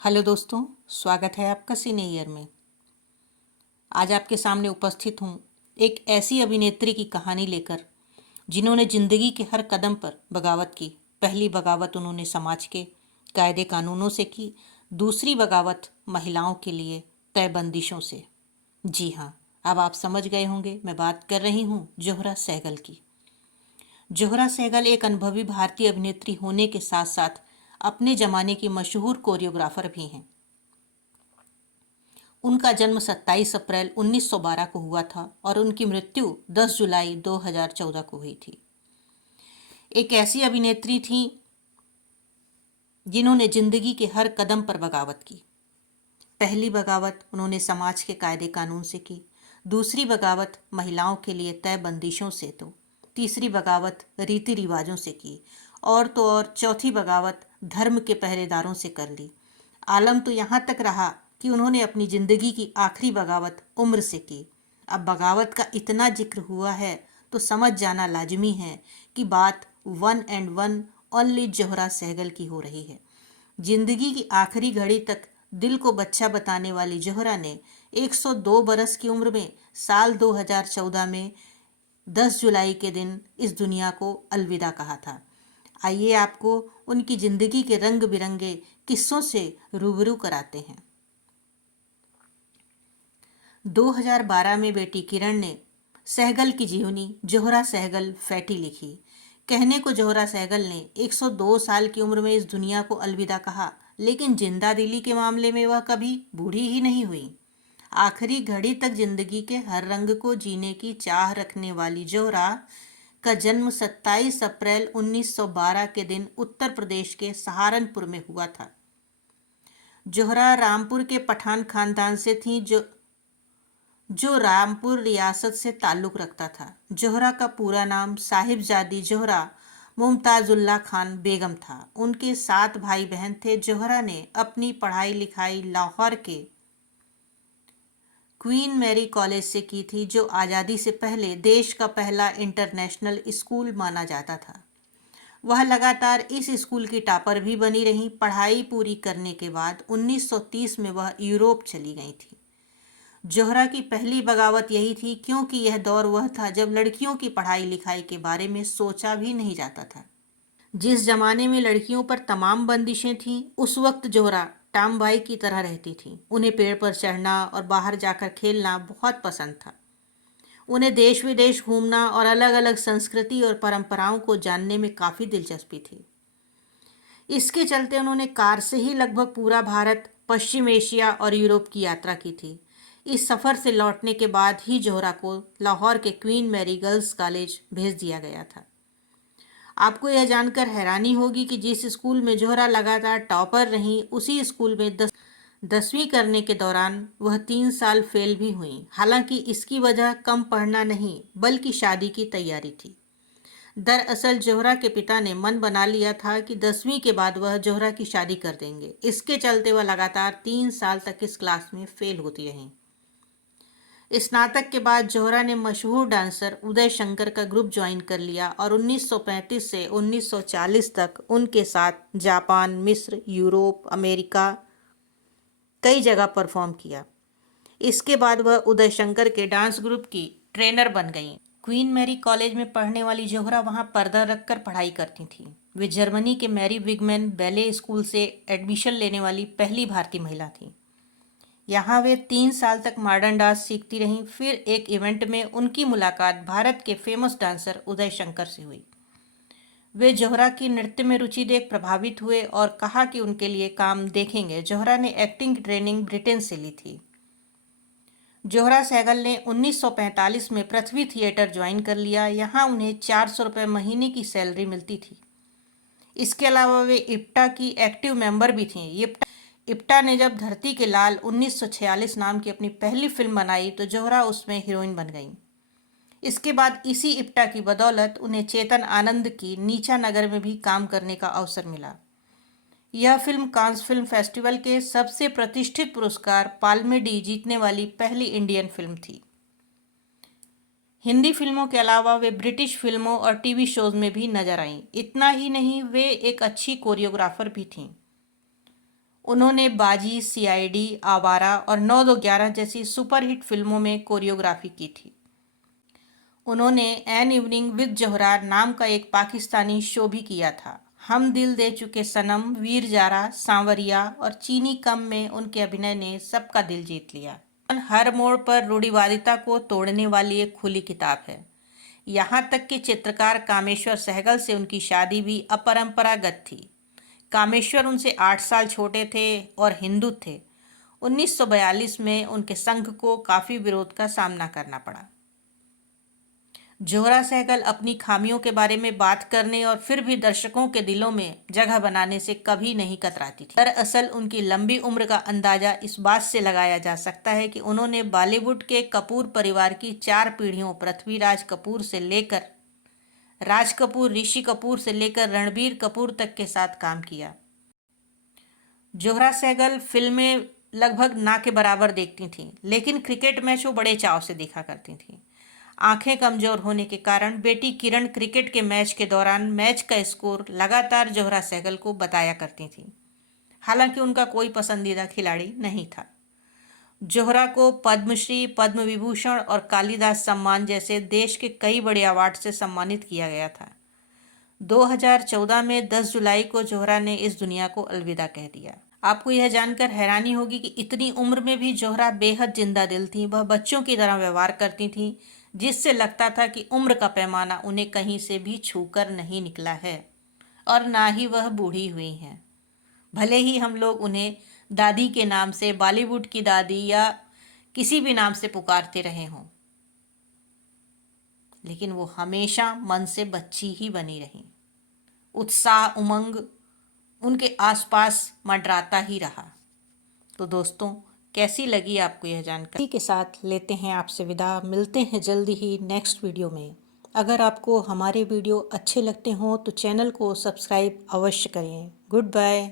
Hello दोस्तों, स्वागत है आपका सिने ईयर में। आज आपके सामने उपस्थित हूँ एक ऐसी अभिनेत्री की कहानी लेकर जिन्होंने जिंदगी के हर कदम पर बगावत की। पहली बगावत उन्होंने समाज के कायदे कानूनों से की, दूसरी बगावत महिलाओं के लिए तय बंदिशों से। जी हाँ, अब आप समझ गए होंगे, मैं बात कर रही हूँ जोहरा सहगल की। जोहरा सहगल एक अनुभवी भारतीय अभिनेत्री होने के साथ साथ अपने जमाने की मशहूर कोरियोग्राफर भी हैं। उनका जन्म 27 अप्रैल 1912 को हुआ था और उनकी मृत्यु 10 जुलाई 2014 को हुई थी। एक ऐसी अभिनेत्री थी जिन्होंने जिंदगी के हर कदम पर बगावत की। पहली बगावत उन्होंने समाज के कायदे कानून से की, दूसरी बगावत महिलाओं के लिए तय बंदिशों से, तो तीसरी बगावत रीति रिवाजों से की, और तो और चौथी बगावत धर्म के पहरेदारों से कर ली। आलम तो यहाँ तक रहा कि उन्होंने अपनी जिंदगी की आखिरी बगावत उम्र से की। अब बगावत का इतना जिक्र हुआ है तो समझ जाना लाजमी है कि बात one and one only Zohra Sehgal की हो रही है। जिंदगी की आखिरी घड़ी तक दिल को बच्चा बताने वाली जोहरा ने 102 बरस की उम्र में साल 2014 में 10 जुलाई के दिन इस दुनिया को अलविदा कहा था। आइए आपको उनकी जिंदगी के रंग बिरंगे किस्सों से रूबरू कराते हैं। 2012 में बेटी किरण ने सहगल की जीवनी जोहरा सहगल फैटी लिखी। कहने को जोहरा सहगल ने 102 साल की उम्र में इस दुनिया को अलविदा कहा, लेकिन जिंदा दिली के मामले में वह कभी बूढ़ी ही नहीं हुई। आखिरी घड़ी तक जिंदगी के हर रंग को जीने की चाह रखने वाली जोहरा का जन्म 27 अप्रैल 1912 के दिन उत्तर प्रदेश के सहारनपुर में हुआ था। जोहरा रामपुर के पठान खानदान से थी जो रामपुर रियासत से ताल्लुक़ रखता था। जोहरा का पूरा नाम साहिबजादी जोहरा मुमताजुल्लाह खान बेगम था। उनके 7 भाई बहन थे। जोहरा ने अपनी पढ़ाई लिखाई लाहौर के क्वीन मैरी कॉलेज से की थी, जो आज़ादी से पहले देश का पहला इंटरनेशनल स्कूल माना जाता था। वह लगातार इस स्कूल की टॉपर भी बनी रहीं। पढ़ाई पूरी करने के बाद 1930 में वह यूरोप चली गई थी। जोहरा की पहली बगावत यही थी, क्योंकि यह दौर वह था जब लड़कियों की पढ़ाई लिखाई के बारे में सोचा भी नहीं जाता था। जिस जमाने में लड़कियों पर तमाम बंदिशें थीं, उस वक्त जोहरा टामबाई की तरह रहती थीं। उन्हें पेड़ पर चढ़ना और बाहर जाकर खेलना बहुत पसंद था। उन्हें देश विदेश घूमना और अलग अलग संस्कृति और परंपराओं को जानने में काफ़ी दिलचस्पी थी। इसके चलते उन्होंने कार से ही लगभग पूरा भारत, पश्चिम एशिया और यूरोप की यात्रा की थी। इस सफ़र से लौटने के बाद ही जोहरा को लाहौर के क्वीन मैरी गर्ल्स कॉलेज भेज दिया गया था। आपको यह जानकर हैरानी होगी कि जिस स्कूल में जोहरा लगातार टॉपर रहीं, उसी स्कूल में 10वीं करने के दौरान वह 3 साल फेल भी हुई। हालांकि इसकी वजह कम पढ़ना नहीं, बल्कि शादी की तैयारी थी। दरअसल जोहरा के पिता ने मन बना लिया था कि 10वीं के बाद वह जोहरा की शादी कर देंगे। इसके चलते वह लगातार 3 साल तक इस क्लास में फेल होती रहीं। स्नातक के बाद जोहरा ने मशहूर डांसर उदय शंकर का ग्रुप ज्वाइन कर लिया और 1935 से 1940 तक उनके साथ जापान, मिस्र, यूरोप, अमेरिका कई जगह परफॉर्म किया। इसके बाद वह उदय शंकर के डांस ग्रुप की ट्रेनर बन गईं। क्वीन मैरी कॉलेज में पढ़ने वाली जोहरा वहां पर्दा रखकर पढ़ाई करती थीं। वे जर्मनी के मैरी विगमैन बैले स्कूल से एडमिशन लेने वाली पहली भारतीय महिला थीं। यहाँ वे 3 साल तक मॉडर्न डांस सीखती रहीं। फिर एक इवेंट में उनकी मुलाकात भारत के फेमस डांसर उदय शंकर से हुई। वे जोहरा की नृत्य में रुचि देख प्रभावित हुए और कहा कि उनके लिए काम देखेंगे। जोहरा ने एक्टिंग की ट्रेनिंग ब्रिटेन से ली थी। जोहरा सहगल ने 1945 में पृथ्वी थिएटर ज्वाइन कर लिया। यहाँ उन्हें 400 रुपये महीने की सैलरी मिलती थी। इसके अलावा वे इप्टा की एक्टिव मेंबर भी थीं। इप्टा ने जब धरती के लाल 1946 नाम की अपनी पहली फिल्म बनाई तो जोहरा उसमें हीरोइन बन गईं। इसके बाद इसी इप्टा की बदौलत उन्हें चेतन आनंद की नीचा नगर में भी काम करने का अवसर मिला। यह फिल्म कांस फिल्म फेस्टिवल के सबसे प्रतिष्ठित पुरस्कार पाल्मे डी जीतने वाली पहली इंडियन फिल्म थी। हिंदी फिल्मों के अलावा वे ब्रिटिश फिल्मों और टीवी शोज में भी नजर आईं। इतना ही नहीं, वे एक अच्छी कोरियोग्राफर भी थीं। उन्होंने बाजी, सीआईडी, आवारा और 9-2-11 जैसी सुपरहिट फिल्मों में कोरियोग्राफी की थी। उन्होंने एन इवनिंग विद जोहरा नाम का एक पाकिस्तानी शो भी किया था। हम दिल दे चुके सनम, वीर जारा, सांवरिया और चीनी कम में उनके अभिनय ने सबका दिल जीत लिया। हर मोड़ पर रूढ़िवादिता को तोड़ने वाली एक खुली किताब है। यहाँ तक कि चित्रकार कामेश्वर सहगल से उनकी शादी भी अपरंपरागत थी। कामेश्वर उनसे 8 साल छोटे थे और हिंदू थे। 1942 में उनके संघ को काफ़ी विरोध का सामना करना पड़ा। जोहरा सहगल अपनी खामियों के बारे में बात करने और फिर भी दर्शकों के दिलों में जगह बनाने से कभी नहीं कतराती थी। दरअसल उनकी लंबी उम्र का अंदाजा इस बात से लगाया जा सकता है कि उन्होंने बॉलीवुड के कपूर परिवार की 4 पीढ़ियों पृथ्वीराज कपूर से लेकर राज कपूर, ऋषि कपूर से लेकर रणबीर कपूर तक के साथ काम किया। जोहरा सहगल फिल्में लगभग ना के बराबर देखती थीं, लेकिन क्रिकेट मैच वो बड़े चाव से देखा करती थीं। आंखें कमजोर होने के कारण बेटी किरण क्रिकेट के मैच के दौरान मैच का स्कोर लगातार जोहरा सहगल को बताया करती थीं। हालांकि उनका कोई पसंदीदा खिलाड़ी नहीं था। जोहरा को पद्मश्री, पद्म विभूषण और कालिदास सम्मान जैसे देश के कई बड़े अवार्ड से सम्मानित किया गया था। 2014 में 10 जुलाई को जोहरा ने इस दुनिया को अलविदा कह दिया। आपको यह जानकर हैरानी होगी कि इतनी उम्र में भी जोहरा बेहद जिंदा दिल थी। वह बच्चों की तरह व्यवहार करती थीं, जिससे लगता था कि उम्र का पैमाना उन्हें कहीं से भी छूकर नहीं निकला है और ना ही वह बूढ़ी हुई हैं। भले ही हम लोग उन्हें दादी के नाम से, बॉलीवुड की दादी या किसी भी नाम से पुकारते रहे हों, लेकिन वो हमेशा मन से बच्ची ही बनी रहीं। उत्साह, उमंग उनके आसपास मंडराता ही रहा। तो दोस्तों, कैसी लगी आपको यह जानकारी? इसी के साथ लेते हैं आपसे विदा। मिलते हैं जल्दी ही नेक्स्ट वीडियो में। अगर आपको हमारे वीडियो अच्छे लगते हों तो चैनल को सब्सक्राइब अवश्य करें। Good bye.